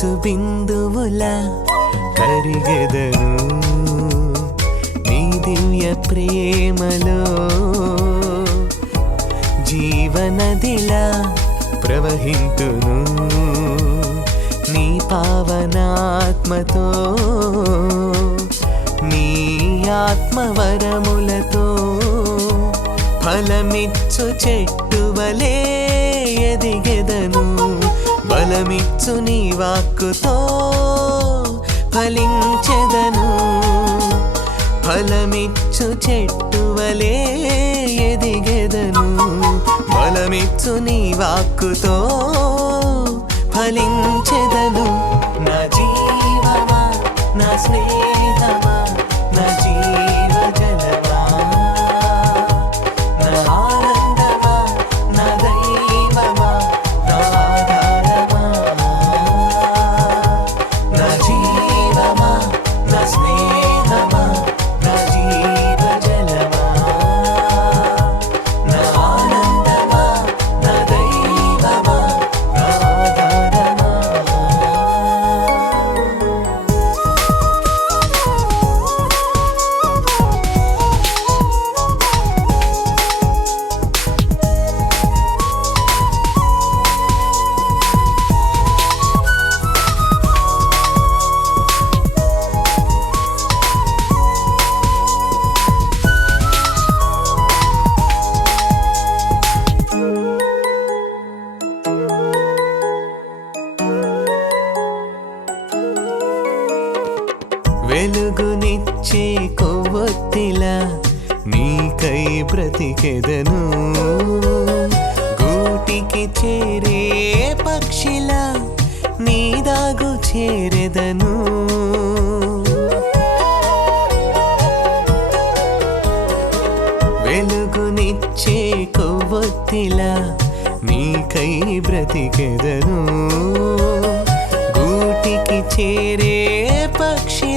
మంచు బిందువుల కరిగెదను. నీ దివ్య ప్రేమలో జీవనదిలా ప్రవహింతును. నీ పావనాత్మతో నీ ఆత్మవరములతో ఫలమిచ్చు చెట్టువలే ఎదిగెదను. ఫలమిచ్చు నీ వాక్కుతో ఫలించెదను. ఫలమిచ్చు చెట్టు వలే ఎదిగెదను. ఫలమిచ్చు నీ వాక్కుతో ఫలించెదను. నా జీవమా నా స్నేహమా చేరే పక్షిలా నీ దాగు చేరెదను. వెలుగునిచ్చే కొవ్వొత్తిలా నీకై బ్రతికెదను. గూటికి చేరే పక్షి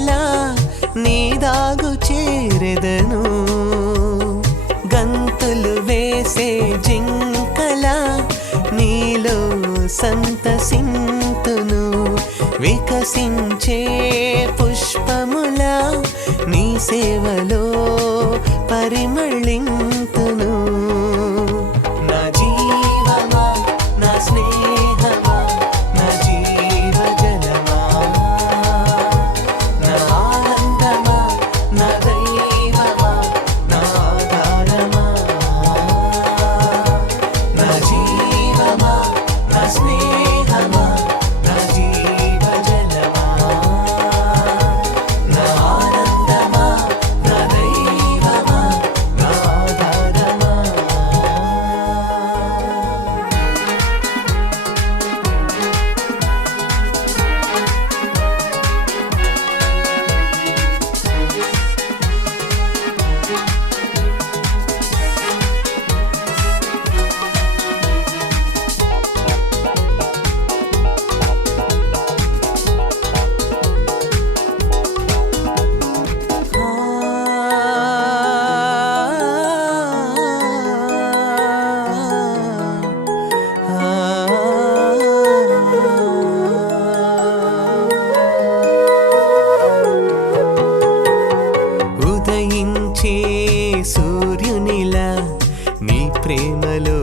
ప్రేమలో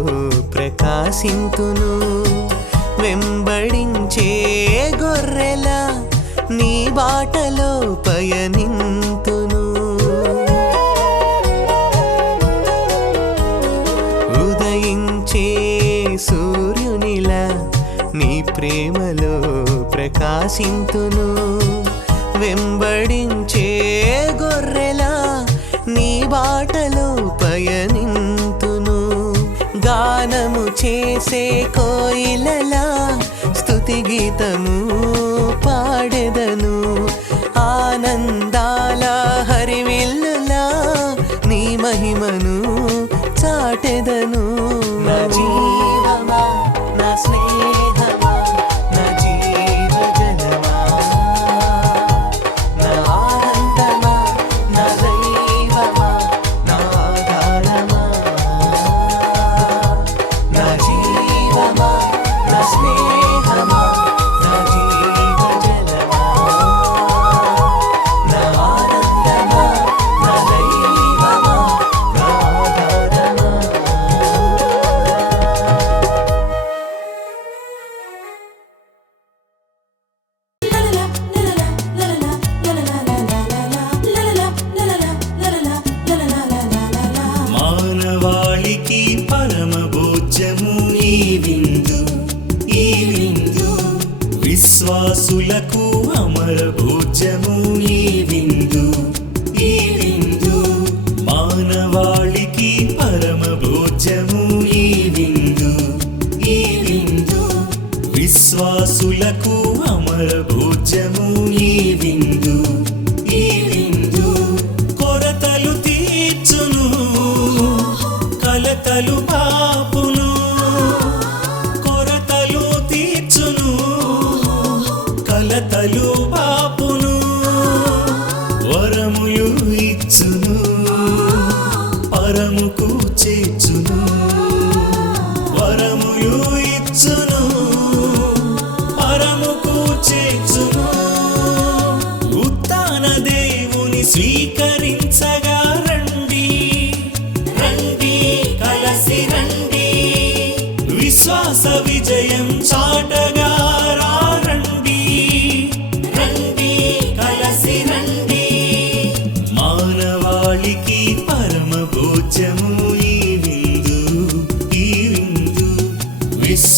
ప్రకాశింతును. వెంబడించే గొర్రెల నీ బాటలో పయనింతును. ఉదయించే సూర్యునిలా నీ ప్రేమలో ప్రకాశింతును. వెంబడించే గొర్రెలా నీ బాటలో పయని గానము చేసే కోయిలలా స్తుతి గీతము పాడెదను. ఆనంద దీవిందు ఈ విందు. విశ్వాసులకు అమర భోజము ఈ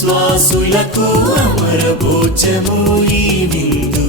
విశ్వాసులకు అమరభోజము ఈ విందు.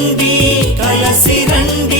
రండి కలసి రండి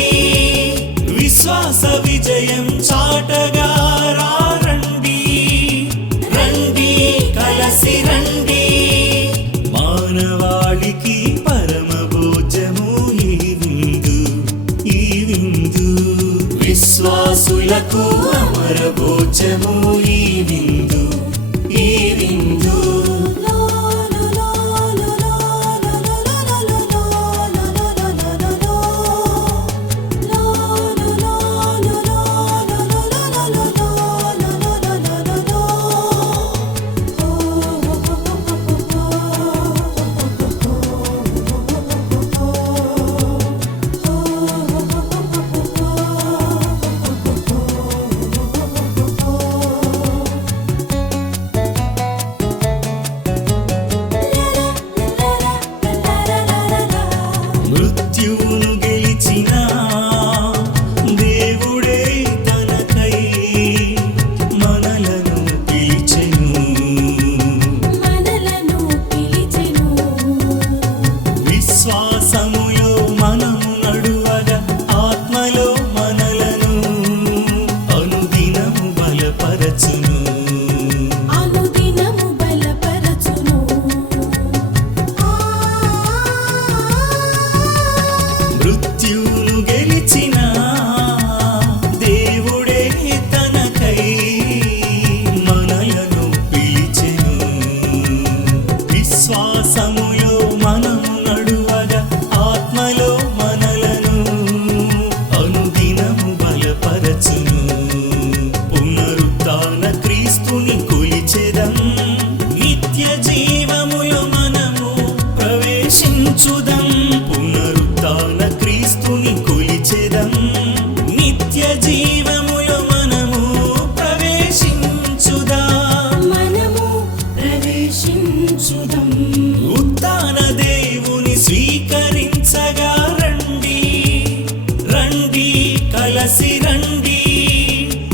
రండి.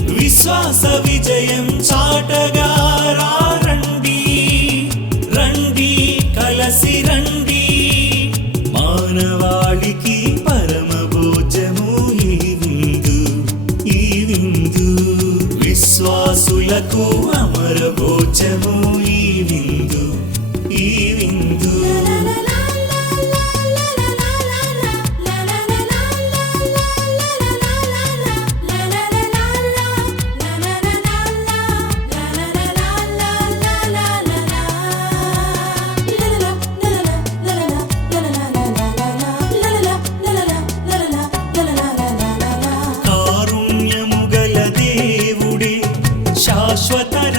విశ్వాస విజయం చాటగా రండి రండి కలసి రండి. మానవాళికి పరమ భోజము ఈ విందు ఈ విందు. విశ్వాసులకు అమర భోజము ఈ విందు. ಶಾಶ್ವತರ